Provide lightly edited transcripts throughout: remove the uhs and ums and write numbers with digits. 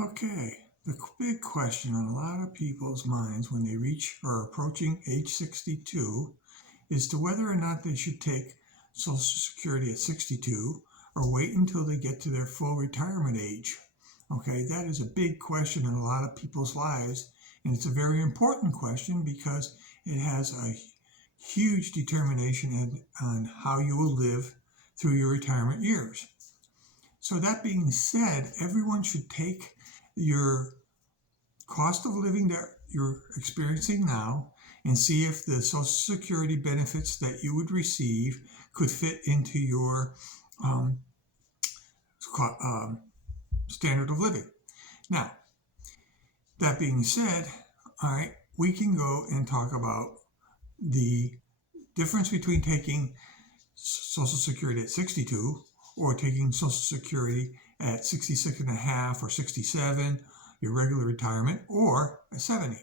Okay, the big question on a lot of people's minds when they reach or are approaching age 62 is to whether or not they should take Social Security at 62 or wait until they get to their full retirement age. Okay, that is a big question in a lot of people's lives, and it's a very important question because it has a huge determination on how you will live through your retirement years. So that being said, everyone should take your cost of living that you're experiencing now and see if the Social Security benefits that you would receive could fit into your um, standard of living. Now, that being said, all right, we can go and talk about the difference between taking Social Security at 62 or taking Social Security at 66 and a half or 67, your regular retirement, or at 70.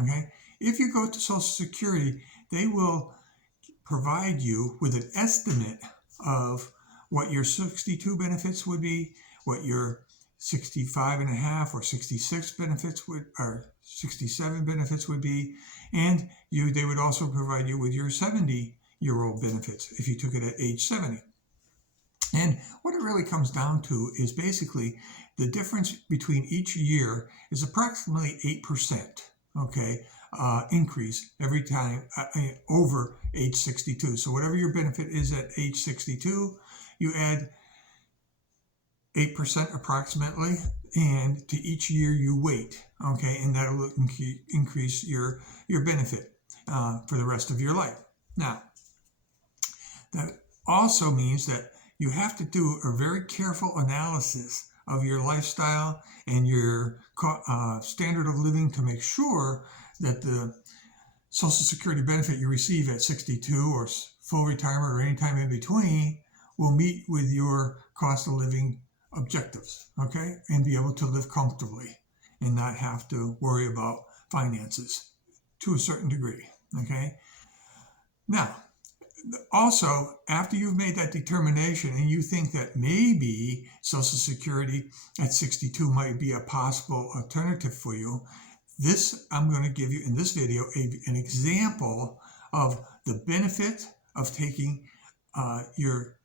Okay, if you go to Social Security, they will provide you with an estimate of what your 62 benefits would be, what your 65 and a half or 66 benefits would, or 67 benefits would be, and they would also provide you with your 70-year-old benefits if you took it at age 70. And what it really comes down to is basically the difference between each year is approximately 8%, okay, increase every time over age 62. So whatever your benefit is at age 62, you add 8% approximately, and to each year you wait, okay, and that'll increase your benefit for the rest of your life. Now, that also means that you have to do a very careful analysis of your lifestyle and your standard of living to make sure that the Social Security benefit you receive at 62 or full retirement or any time in between will meet with your cost of living objectives, okay, and be able to live comfortably and not have to worry about finances to a certain degree, okay. Now, also, after you've made that determination and you think that maybe Social Security at 62 might be a possible alternative for you, I'm going to give you in this video an example of the benefit of taking your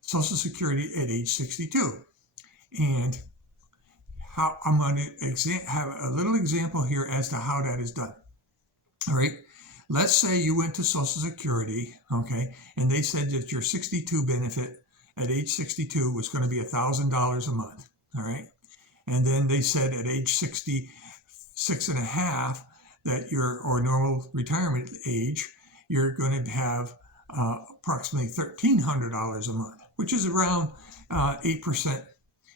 Social Security at age 62. And how I'm going to have a little example here as to how that is done. All right. Let's say you went to Social Security, okay, and they said that your 62 benefit at age 62 was going to be $1,000 a month, all right? And then they said at age 66 and a half that or normal retirement age, you're going to have approximately $1,300 a month, which is around 8%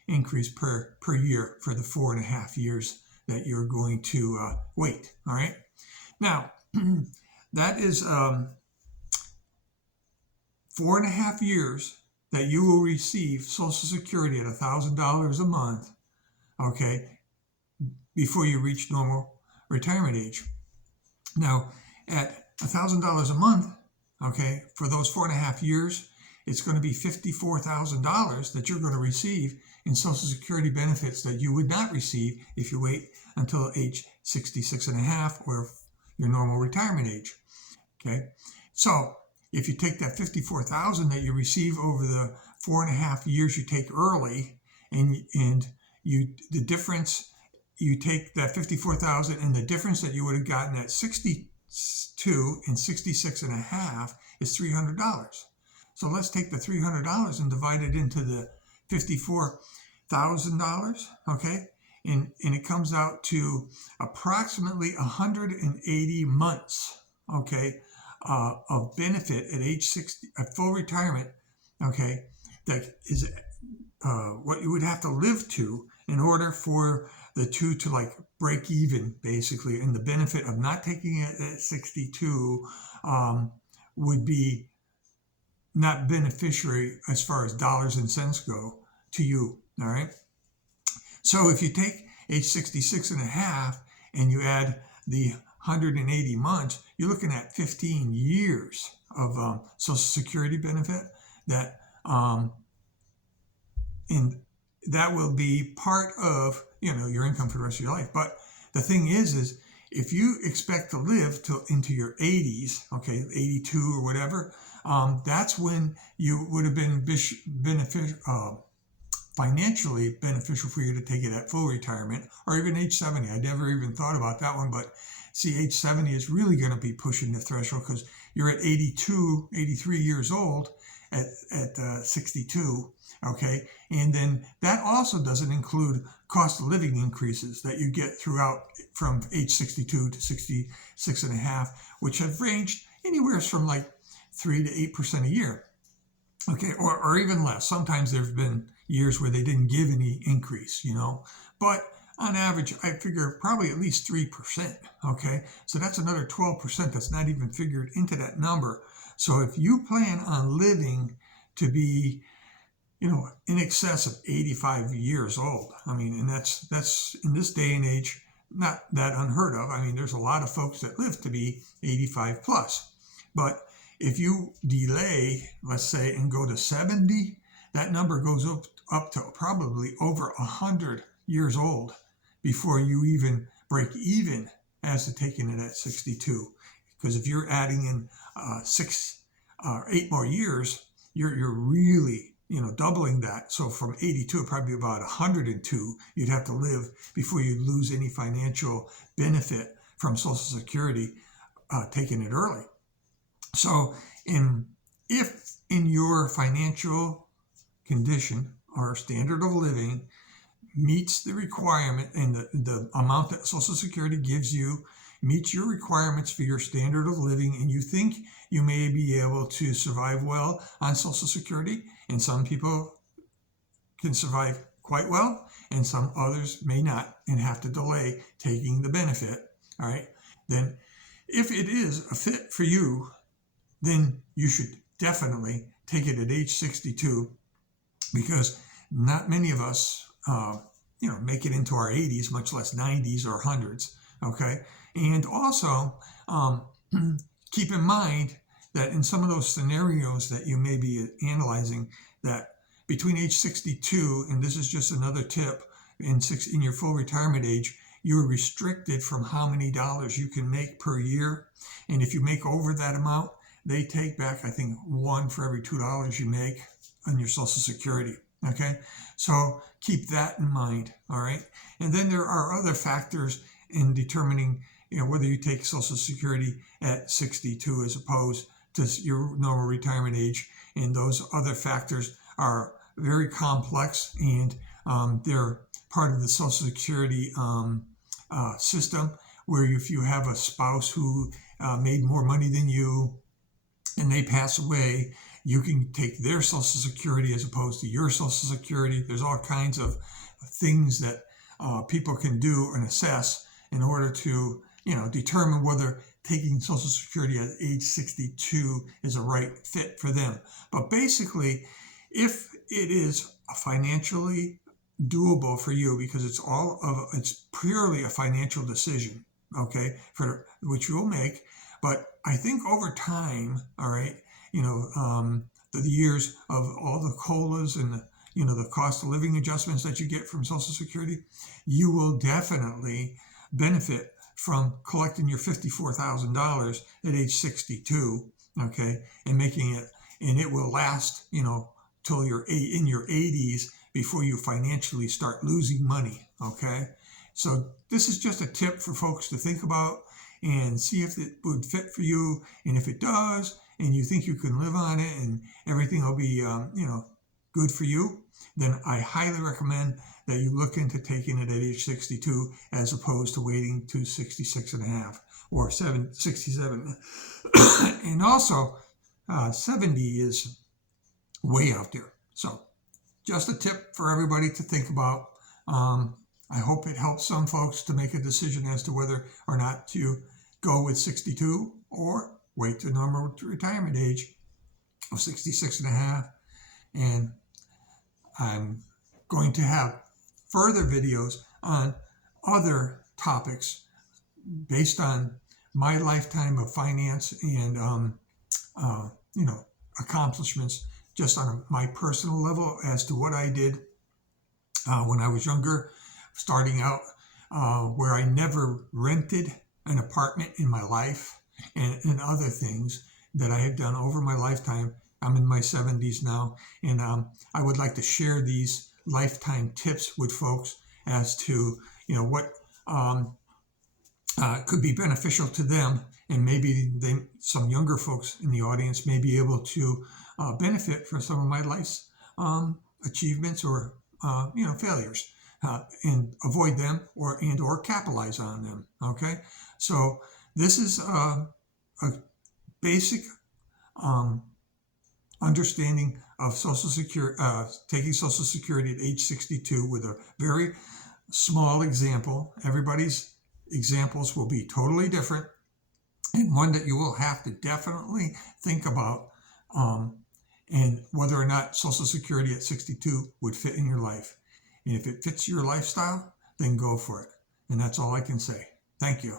increase per year for the 4.5 years that you're going to wait, all right? Now, that is 4.5 years that you will receive Social Security at $1,000 a month, okay, before you reach normal retirement age. Now, at $1,000 a month, okay, for those 4.5 years, it's going to be $54,000 that you're going to receive in Social Security benefits that you would not receive if you wait until age 66 and a half or your normal retirement age. Okay, so if you take that $54,000 that you receive over the 4.5 years you take early, and the difference, you take that $54,000 and the difference that you would have gotten at 62 and 66 and a half is $300. So let's take the $300 and divide it into the $54,000, okay? And it comes out to approximately 180 months, okay, of benefit at age 60, at full retirement, okay, that is what you would have to live to in order for the two to like break even, basically. And the benefit of not taking it at 62 would be not beneficiary as far as dollars and cents go to you, all right? So if you take age 66 and a half and you add the 180 months, you're looking at 15 years of Social Security benefit that that will be part of, your income for the rest of your life. But the thing is if you expect to live into your 80s, okay, 82 or whatever, that's when you would have been financially beneficial for you to take it at full retirement, or even age 70. I never even thought about that one, but see, age 70 is really going to be pushing the threshold because you're at 82, 83 years old at 62, okay? And then that also doesn't include cost of living increases that you get throughout from age 62 to 66 and a half, which have ranged anywhere from like 3 to 8% a year, okay? Or even less. Sometimes there's been years where they didn't give any increase, but on average, I figure probably at least 3%, okay? So that's another 12% that's not even figured into that number. So if you plan on living to be, in excess of 85 years old, and that's in this day and age, not that unheard of. There's a lot of folks that live to be 85 plus. But if you delay, let's say, and go to 70, that number goes up to probably over 100 years old before you even break even as to taking it at 62. Because if you're adding in 6 or 8 more years, you're really, doubling that. So from 82, probably about 102, you'd have to live before you lose any financial benefit from Social Security taking it early. So if in your financial condition or standard of living meets the requirement and the amount that Social Security gives you meets your requirements for your standard of living, and you think you may be able to survive well on Social Security, and some people can survive quite well, and some others may not and have to delay taking the benefit, all right, then if it is a fit for you, then you should definitely take it at age 62, because not many of us make it into our 80s, much less 90s or 100s, okay? And also, keep in mind that in some of those scenarios that you may be analyzing, that between age 62, and this is just another tip, in your full retirement age, you're restricted from how many dollars you can make per year. And if you make over that amount, they take back, I think, $1 for every $2 you make on your Social Security. Okay, so keep that in mind. All right, and then there are other factors in determining, whether you take Social Security at 62 as opposed to your normal retirement age, and those other factors are very complex, and they're part of the Social Security system, where if you have a spouse who made more money than you and they pass away, you can take their Social Security as opposed to your Social Security. There's all kinds of things that people can do and assess in order to, determine whether taking Social Security at age 62 is a right fit for them. But basically, if it is financially doable for you, because it's purely a financial decision, okay, for which you'll make. But I think over time, all right, the years of all the COLAs and the cost of living adjustments that you get from Social Security, you will definitely benefit from collecting your $54,000 at age 62, okay, and making it, and it will last, till you're in your 80s before you financially start losing money, okay? So this is just a tip for folks to think about and see if it would fit for you, and if it does, and you think you can live on it and everything will be, good for you, then I highly recommend that you look into taking it at age 62 as opposed to waiting to 66 and a half or 67. And also, 70 is way out there. So just a tip for everybody to think about. I hope it helps some folks to make a decision as to whether or not to go with 62 or wait to normal retirement age of 66 and a half. And I'm going to have further videos on other topics based on my lifetime of finance and, accomplishments just on my personal level as to what I did when I was younger, starting out, where I never rented an apartment in my life, and other things that I have done over my lifetime. I'm in my 70s now, and I would like to share these lifetime tips with folks as to what could be beneficial to them, and maybe some younger folks in the audience may be able to benefit from some of my life's achievements or failures, and avoid them or capitalize on them. Okay, so this is a basic understanding of Social Security, taking Social Security at age 62, with a very small example. Everybody's examples will be totally different, and one that you will have to definitely think about, and whether or not Social Security at 62 would fit in your life. And if it fits your lifestyle, then go for it. And that's all I can say. Thank you.